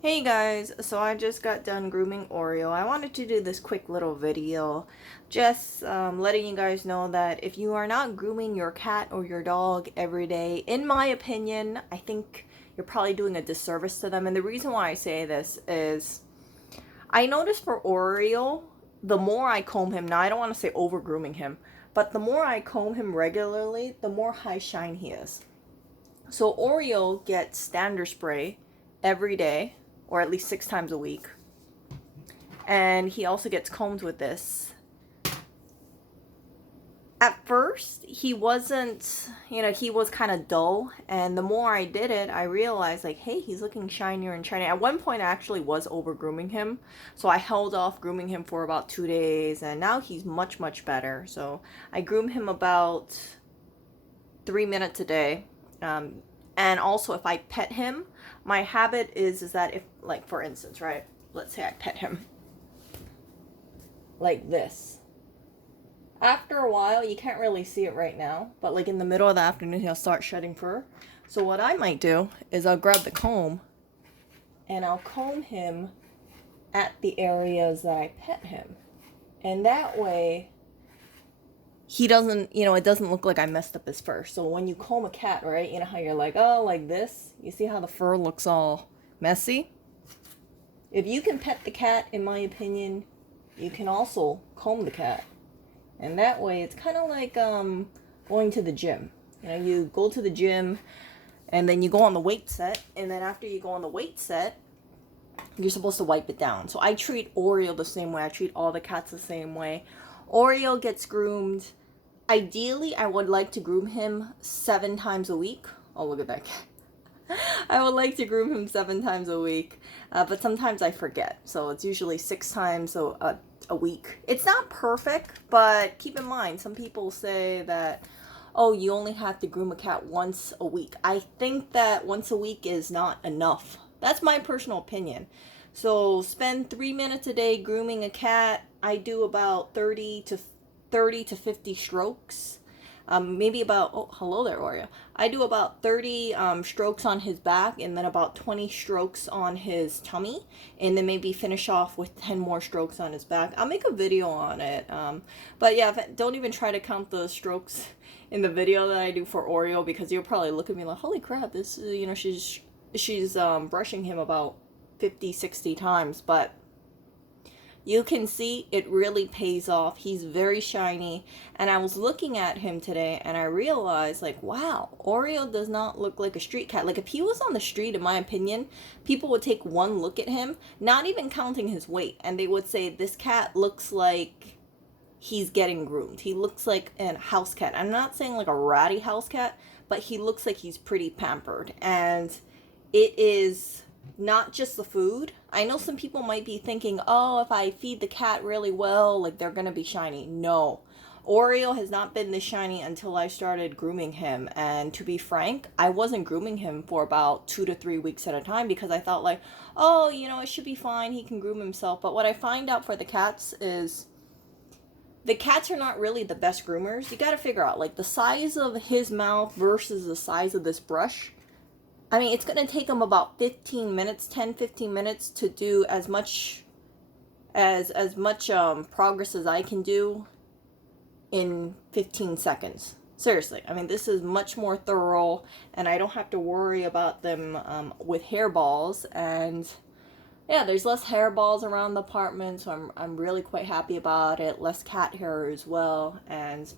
Hey guys, so I just got done grooming Oreo. I wanted to do this quick little video just letting you guys know that if you are not grooming your cat or your dog every day, in my opinion, I think you're probably doing a disservice to them. And the reason why I say this is I noticed for Oreo, the more I comb him, now I don't want to say over grooming him, but the more I comb him regularly, the more high shine he is. So Oreo gets standard spray every day, or at least 6 times a week. And he also gets combed with this. At first, he wasn't, he was kind of dull. And the more I did it, I realized, like, hey, he's looking shinier and shinier. At one point, I actually was over grooming him. So I held off grooming him for about 2 days. And now he's much, much better. So I groom him about 3 minutes a day. And also, if I pet him, my habit is that if, like, for instance, right, let's say I pet him like this. After a while, you can't really see it right now, but like in the middle of the afternoon, he'll start shedding fur. So what I might do is I'll grab the comb and I'll comb him at the areas that I pet him. And that way, he doesn't, it doesn't look like I messed up his fur. So when you comb a cat, right, you know how you're like, oh, like this? You see how the fur looks all messy? If you can pet the cat, in my opinion, you can also comb the cat. And that way, it's kind of like going to the gym. You go to the gym, and then you go on the weight set, and then after you go on the weight set, you're supposed to wipe it down. So I treat Oreo the same way. I treat all the cats the same way. Oreo gets groomed. Ideally, I would like to groom him 7 times a week. Oh, look at that cat. I would like to groom him 7 times a week, but sometimes I forget. So it's usually 6 times a week. It's not perfect, but keep in mind, some people say that, oh, you only have to groom a cat once a week. I think that once a week is not enough. That's my personal opinion. So spend 3 minutes a day grooming a cat. I do about 30 to 50 strokes. Maybe about, oh, hello there, Oreo. I do about 30 strokes on his back and then about 20 strokes on his tummy. And then maybe finish off with 10 more strokes on his back. I'll make a video on it. But yeah, don't even try to count the strokes in the video that I do for Oreo because you'll probably look at me like, holy crap, this, she's brushing him about 50, 60 times. But you can see it really pays off. He's very shiny. And I was looking at him today and I realized, like, wow, Oreo does not look like a street cat. Like, if he was on the street, in my opinion, people would take one look at him, not even counting his weight, and they would say, this cat looks like he's getting groomed. He looks like a house cat. I'm not saying like a ratty house cat, but he looks like he's pretty pampered. And it is not just the food. I know some people might be thinking, oh, if I feed the cat really well, like they're gonna be shiny. No. Oreo has not been this shiny until I started grooming him. And to be frank, I wasn't grooming him for about 2 to 3 weeks at a time because I thought, like, oh, it should be fine. He can groom himself. But what I find out for the cats is the cats are not really the best groomers. You gotta figure out, like, the size of his mouth versus the size of this brush. I mean, it's going to take them about 15 minutes, 10, 15 minutes to do as much progress as I can do in 15 seconds. Seriously. I mean, this is much more thorough and I don't have to worry about them with hairballs. And yeah, there's less hairballs around the apartment, so I'm really quite happy about it. Less cat hair as well. And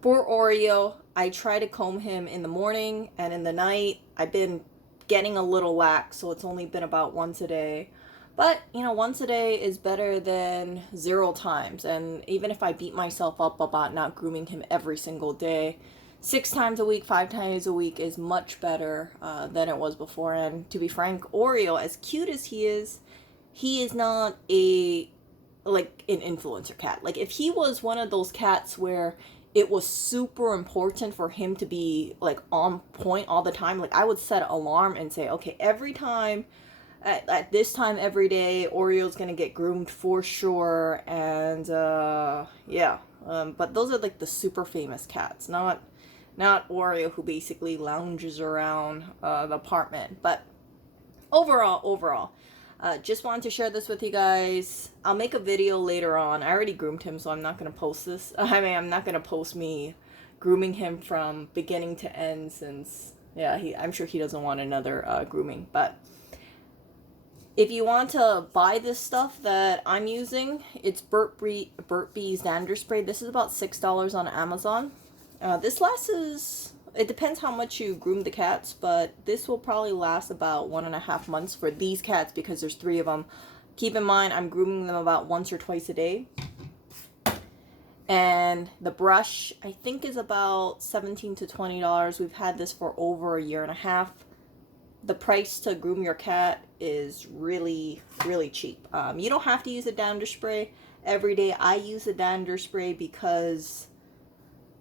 for Oreo, I try to comb him in the morning and in the night. I've been getting a little lax, so it's only been about once a day. But, once a day is better than 0 times. And even if I beat myself up about not grooming him every single day, 6 times a week, 5 times a week is much better than it was before. And to be frank, Oreo, as cute as he is not like an influencer cat. Like, if he was one of those cats where it was super important for him to be like on point all the time, like I would set an alarm and say, okay, every time at this time every day Oreo's gonna get groomed for sure. And yeah, but those are like the super famous cats, not Oreo, who basically lounges around the apartment. But overall, just wanted to share this with you guys. I'll make a video later on. I already groomed him, so I'm not going to post this. I mean, I'm not going to post me grooming him from beginning to end, since, yeah, I'm sure he doesn't want another grooming. But if you want to buy this stuff that I'm using, it's Burt's Bees dander spray. This is about $6 on Amazon. This lasts, it depends how much you groom the cats, but this will probably last about 1.5 months for these cats, because there's 3 of them. Keep in mind, I'm grooming them about once or twice a day. And the brush, I think, is about $17 to $20. We've had this for over a year and a half. The price to groom your cat is really, really cheap. You don't have to use a dander spray every day. I use a dander spray because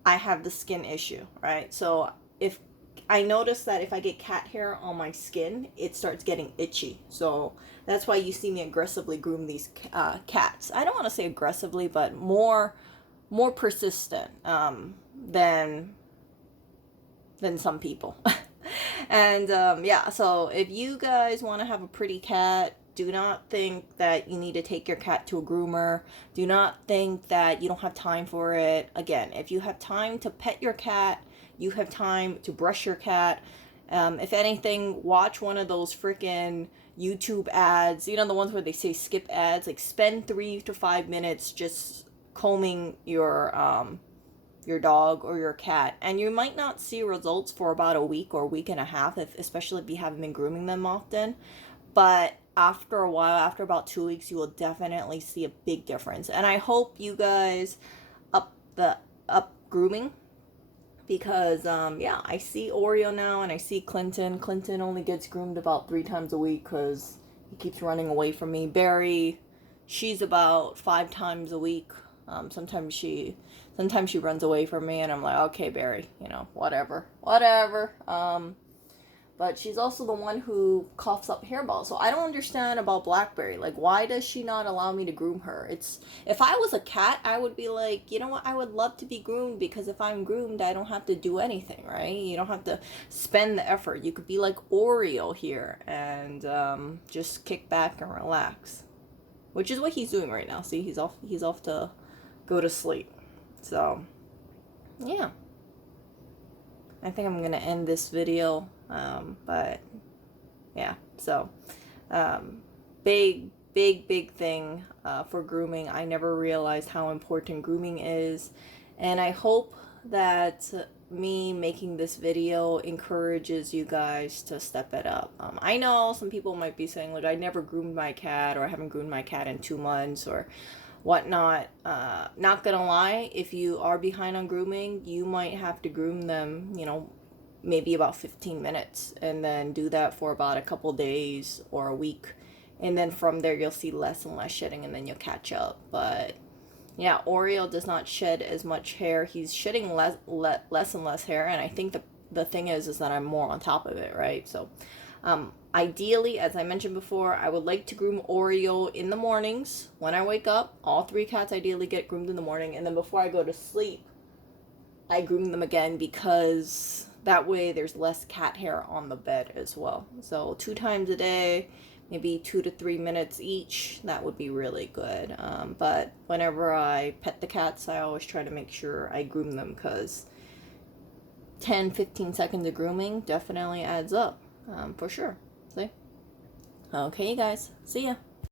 I have the skin issue, right? So if I notice that if I get cat hair on my skin, it starts getting itchy. So that's why you see me aggressively groom these cats. I don't want to say aggressively, but more persistent than some people. And yeah, so if you guys want to have a pretty cat, do not think that you need to take your cat to a groomer. Do not think that you don't have time for it. Again, if you have time to pet your cat, you have time to brush your cat. If anything, watch one of those freaking YouTube ads. You know, the ones where they say skip ads. Like, spend 3 to 5 minutes just combing your dog or your cat, and you might not see results for about a week or a week and a half, especially if you haven't been grooming them often. But after a while, after about 2 weeks, you will definitely see a big difference. And I hope you guys up grooming, because yeah, I see Oreo now and I see Clinton. Clinton only gets groomed about 3 times a week because he keeps running away from me. Barry, she's about 5 times a week. Sometimes she runs away from me, and I'm like, okay, Barry, you know, whatever. But she's also the one who coughs up hairballs. So I don't understand about Blackberry. Like, why does she not allow me to groom her? If I was a cat, I would be like, you know what? I would love to be groomed, because if I'm groomed, I don't have to do anything, right? You don't have to spend the effort. You could be like Oreo here and just kick back and relax, which is what he's doing right now. See, he's off to go to sleep. So, yeah. I think I'm going to end this video. But, yeah. So, big thing for grooming. I never realized how important grooming is. And I hope that me making this video encourages you guys to step it up. I know some people might be saying, like, I never groomed my cat, or I haven't groomed my cat in 2 months, or whatnot. Not gonna lie, if you are behind on grooming, you might have to groom them, you know, maybe about 15 minutes, and then do that for about a couple days or a week, and then from there you'll see less and less shedding, and then you'll catch up. But yeah, Oreo does not shed as much hair. He's shedding less and less hair, and I think the thing is that I'm more on top of it, right? So ideally, as I mentioned before, I would like to groom Oreo in the mornings when I wake up. All 3 cats ideally get groomed in the morning, and then before I go to sleep, I groom them again, because that way there's less cat hair on the bed as well. So 2 times a day, maybe 2 to 3 minutes each, that would be really good. But whenever I pet the cats, I always try to make sure I groom them, because 10-15 seconds of grooming definitely adds up. For sure. See? Okay, you guys. See ya.